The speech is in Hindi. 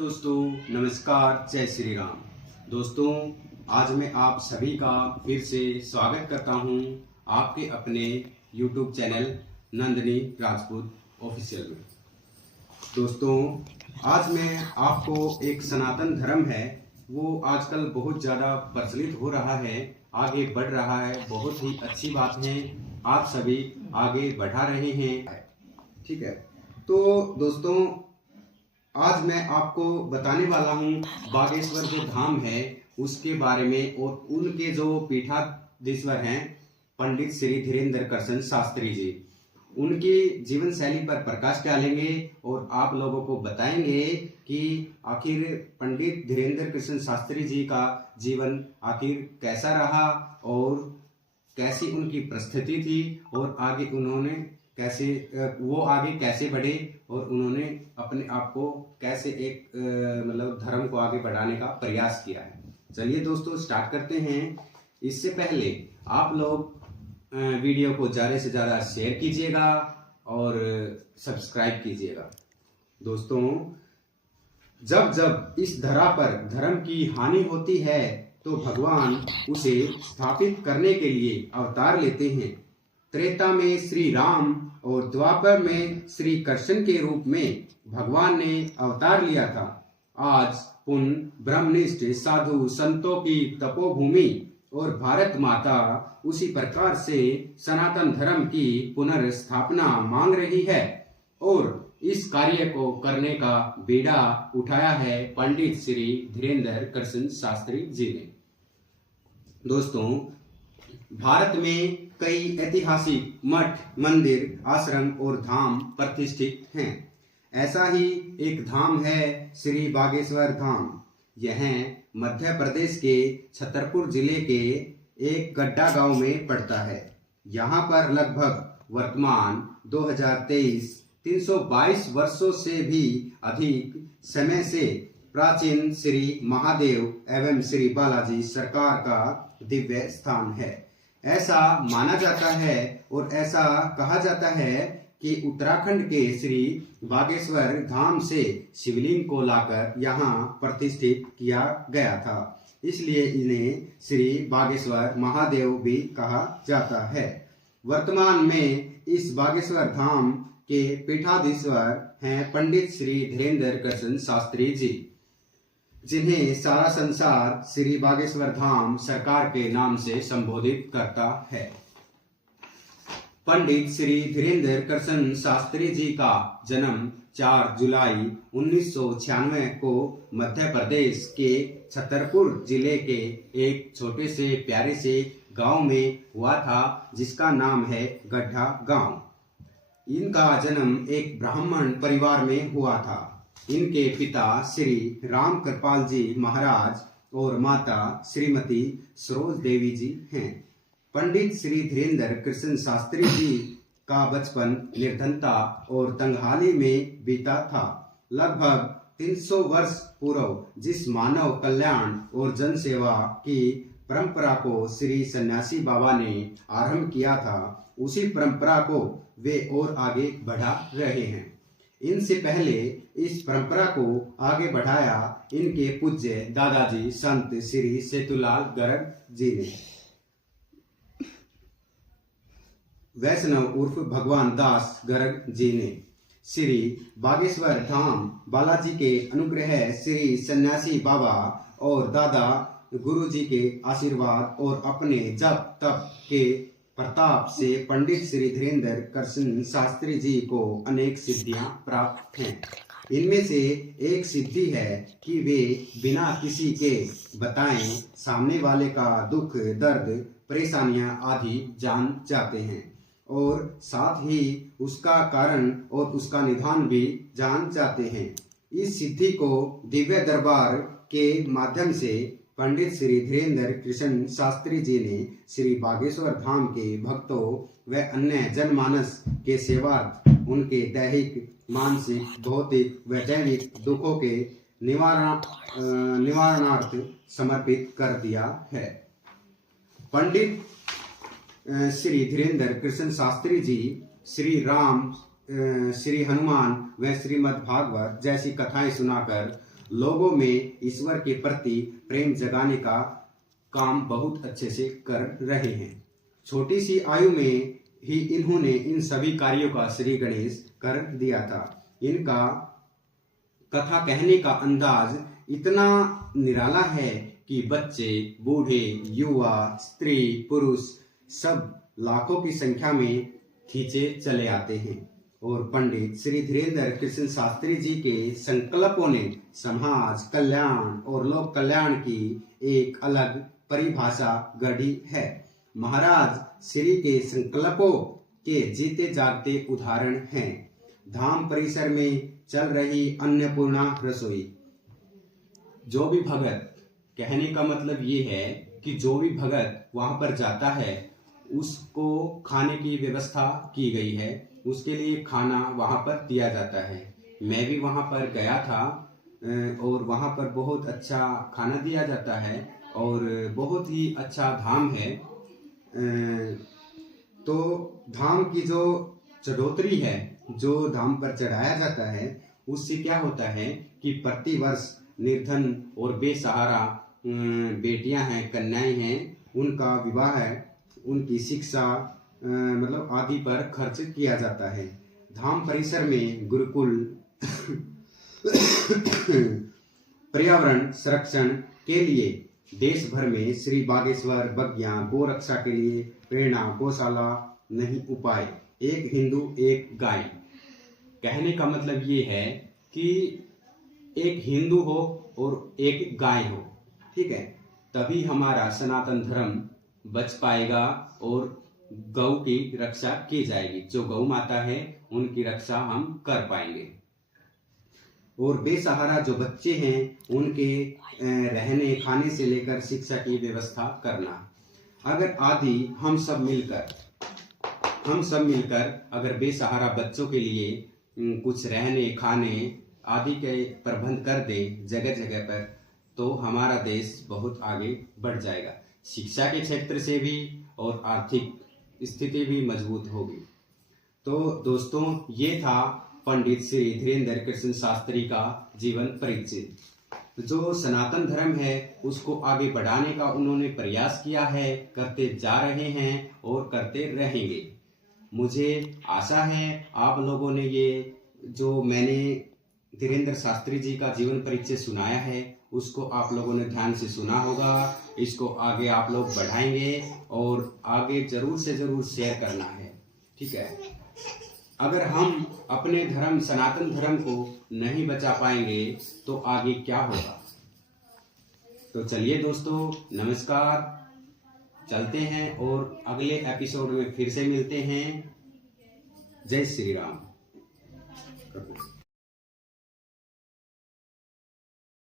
दोस्तों, नमस्कार, जय श्री राम। दोस्तों, आज मैं आप सभी का फिर से स्वागत करता हूं आपके अपने YouTube channel Nandini Rajput official में। दोस्तों, आज मैं आपको एक सनातन धर्म है वो आजकल बहुत ज़्यादा प्रचलित हो रहा है, आगे बढ़ रहा है, बहुत ही अच्छी बात है। आप सभी आगे बढ़ा रहे हैं, ठीक है। तो दोस्तों, आज मैं आपको बताने वाला हूँ बागेश्वर जो धाम है उसके बारे में, और उनके जो पीठाधीश्वर हैं पंडित श्री धीरेन्द्र कृष्ण शास्त्री जी, उनकी जीवन शैली पर प्रकाश डालेंगे और आप लोगों को बताएंगे कि आखिर पंडित धीरेन्द्र कृष्ण शास्त्री जी का जीवन आखिर कैसा रहा और कैसी उनकी परिस्थिति थी, और आगे उन्होंने आगे कैसे बढ़े और उन्होंने अपने आप को कैसे एक धर्म को आगे बढ़ाने का प्रयास किया है। चलिए दोस्तों, स्टार्ट करते हैं। इससे पहले आप लोग वीडियो को ज़्यादा से ज़्यादा शेयर कीजिएगा और सब्सक्राइब कीजिएगा। दोस्तों, जब जब इस धरा पर धर्म की हानि होती है तो भगवान उसे स्थापित करने के लिए अवतार लेते हैं। त्रेता में श्री राम और द्वापर में श्री कृष्ण के रूप में भगवान ने अवतार लिया था। आज पुण्य ब्रह्मनिष्ठ साधु संतों की तपोभूमि और भारत माता उसी प्रकार से सनातन धर्म की पुनर्स्थापना मांग रही है, और इस कार्य को करने का बीड़ा उठाया है पंडित श्री धीरेन्द्र कृष्ण शास्त्री जी ने। दोस्तों, भारत में कई ऐतिहासिक मठ, मंदिर, आश्रम और धाम प्रतिष्ठित हैं। ऐसा ही एक धाम है श्री बागेश्वर धाम। यह मध्य प्रदेश के छतरपुर जिले के एक गड्ढा गांव में पड़ता है। यहाँ पर लगभग वर्तमान 2023 322 वर्षों से भी अधिक समय से प्राचीन श्री महादेव एवं श्री बालाजी सरकार का दिव्य स्थान है। ऐसा माना जाता है और ऐसा कहा जाता है कि उत्तराखंड के श्री बागेश्वर धाम से शिवलिंग को लाकर यहाँ प्रतिष्ठित किया गया था, इसलिए इन्हें श्री बागेश्वर महादेव भी कहा जाता है। वर्तमान में इस बागेश्वर धाम के पीठाधीश्वर हैं पंडित श्री धीरेन्द्र कृष्ण शास्त्री जी, जिन्हें सारा संसार श्री बागेश्वर धाम सरकार के नाम से संबोधित करता है। पंडित श्री धीरेन्द्र कृष्ण शास्त्री जी का जन्म 4 जुलाई 1996 को मध्य प्रदेश के छतरपुर जिले के एक छोटे से प्यारे से गांव में हुआ था, जिसका नाम है गड्ढा गांव। इनका जन्म एक ब्राह्मण परिवार में हुआ था। इनके पिता श्री राम कृपाल जी महाराज और माता श्रीमती सरोज देवी जी हैं। पंडित श्री धीरेन्द्र कृष्ण शास्त्री जी का बचपन निर्धनता और तंगहाली में बीता था। लगभग 300 वर्ष पूर्व जिस मानव कल्याण और जन सेवा की परंपरा को श्री सन्यासी बाबा ने आरंभ किया था, उसी परंपरा को वे और आगे बढ़ा रहे हैं। इनसे पहले इस परंपरा को आगे बढ़ाया इनके पूज्य दादाजी संत श्री सेतुलाल गर्ग जी ने। वैष्णव उर्फ भगवान दास गर्ग जी ने श्री बागेश्वर धाम बालाजी के अनुग्रह, श्री सन्यासी बाबा और दादा गुरु जी के आशीर्वाद और अपने जप तप के प्रताप से पंडित श्री धीरेन्द्र कृष्ण शास्त्री जी को अनेक सिद्धियां प्राप्त हैं। इनमें से एक सिद्धि है कि वे बिना किसी के बताएं सामने वाले का दुख, दर्द, परेशानियां आदि जान जाते हैं, और साथ ही उसका कारण और उसका निदान भी जान जाते हैं। इस सिद्धि को दिव्य दरबार के माध्यम से पंडित श्री धीरेन्द्र कृष्ण शास्त्री जी ने श्री बागेश्वर धाम के भक्तों व अन्य जनमानस के सेवार्थ उनके दैहिक, मानसिक, भौतिक व दैविक दुखों के निवारणार्थ समर्पित कर दिया है। पंडित श्री धीरेन्द्र कृष्ण शास्त्री जी श्री राम, श्री हनुमान व श्रीमद् भागवत जैसी कथाएं सुनाकर लोगों में ईश्वर के प्रति प्रेम जगाने का काम बहुत अच्छे से कर रहे हैं। छोटी सी आयु में ही इन्होंने इन सभी कार्यों का श्री गणेश कर दिया था। इनका कथा कहने का अंदाज इतना निराला है कि बच्चे, बूढ़े, युवा, स्त्री, पुरुष सब लाखों की संख्या में खींचे चले आते हैं। और पंडित श्री धीरेन्द्र कृष्ण शास्त्री जी के संकल्पों ने समाज कल्याण और लोक कल्याण की एक अलग परिभाषा गढ़ी है। महाराज श्री के संकल्पों के जीते जागते उदाहरण हैं। धाम परिसर में चल रही अन्नपूर्णा रसोई। जो भी भगत, कहने का मतलब ये है कि जो भी भगत वहां पर जाता है उसको खाने की व्यवस्था की गई है, उसके लिए खाना वहां पर दिया जाता है। मैं भी वहां पर गया था और वहां पर बहुत अच्छा खाना दिया जाता है और बहुत ही अच्छा धाम है। तो धाम की जो चढ़ोतरी है, जो धाम पर चढ़ाया जाता है, उससे क्या होता है कि प्रतिवर्ष निर्धन और बेसहारा बेटियां हैं, कन्याएं हैं, उनका विवाह है, उनकी शिक्षा मतलब आदि पर खर्च किया जाता है। धाम परिसर में गुरुकुल पर्यावरण संरक्षण के लिए देश भर में श्री बागेश्वर बग्या गो रक्षा के लिए प्रेरणा गौशाला नहीं उपाय, एक हिंदू एक गाय। कहने का मतलब ये है कि एक हिंदू हो और एक गाय हो, ठीक है, तभी हमारा सनातन धर्म बच पाएगा और गौ की रक्षा की जाएगी। जो गौ माता है उनकी रक्षा हम कर पाएंगे। और बेसहारा जो बच्चे हैं उनके रहने खाने से लेकर शिक्षा की व्यवस्था करना। अगर आदि हम सब मिलकर अगर बेसहारा बच्चों के लिए कुछ रहने खाने आदि के प्रबंध कर दे जगह जगह पर, तो हमारा देश बहुत आगे बढ़ जाएगा। शिक्षा के क्षेत्र से भी और आर्थिक स्थिति भी मजबूत होगी। तो दोस्तों, ये था पंडित श्री धीरेन्द्र कृष्ण शास्त्री का जीवन परिचय। जो सनातन धर्म है उसको आगे बढ़ाने का उन्होंने प्रयास किया है, करते जा रहे हैं और करते रहेंगे। मुझे आशा है आप लोगों ने ये जो मैंने धीरेन्द्र शास्त्री जी का जीवन परिचय सुनाया है उसको आप लोगों ने ध्यान से सुना होगा। इसको आगे आप लोग बढ़ाएंगे और आगे जरूर से जरूर शेयर करना है, ठीक है। अगर हम अपने धर्म सनातन धर्म को नहीं बचा पाएंगे तो आगे क्या होगा। तो चलिए दोस्तों, नमस्कार, चलते हैं और अगले एपिसोड में फिर से मिलते हैं। जय श्री राम।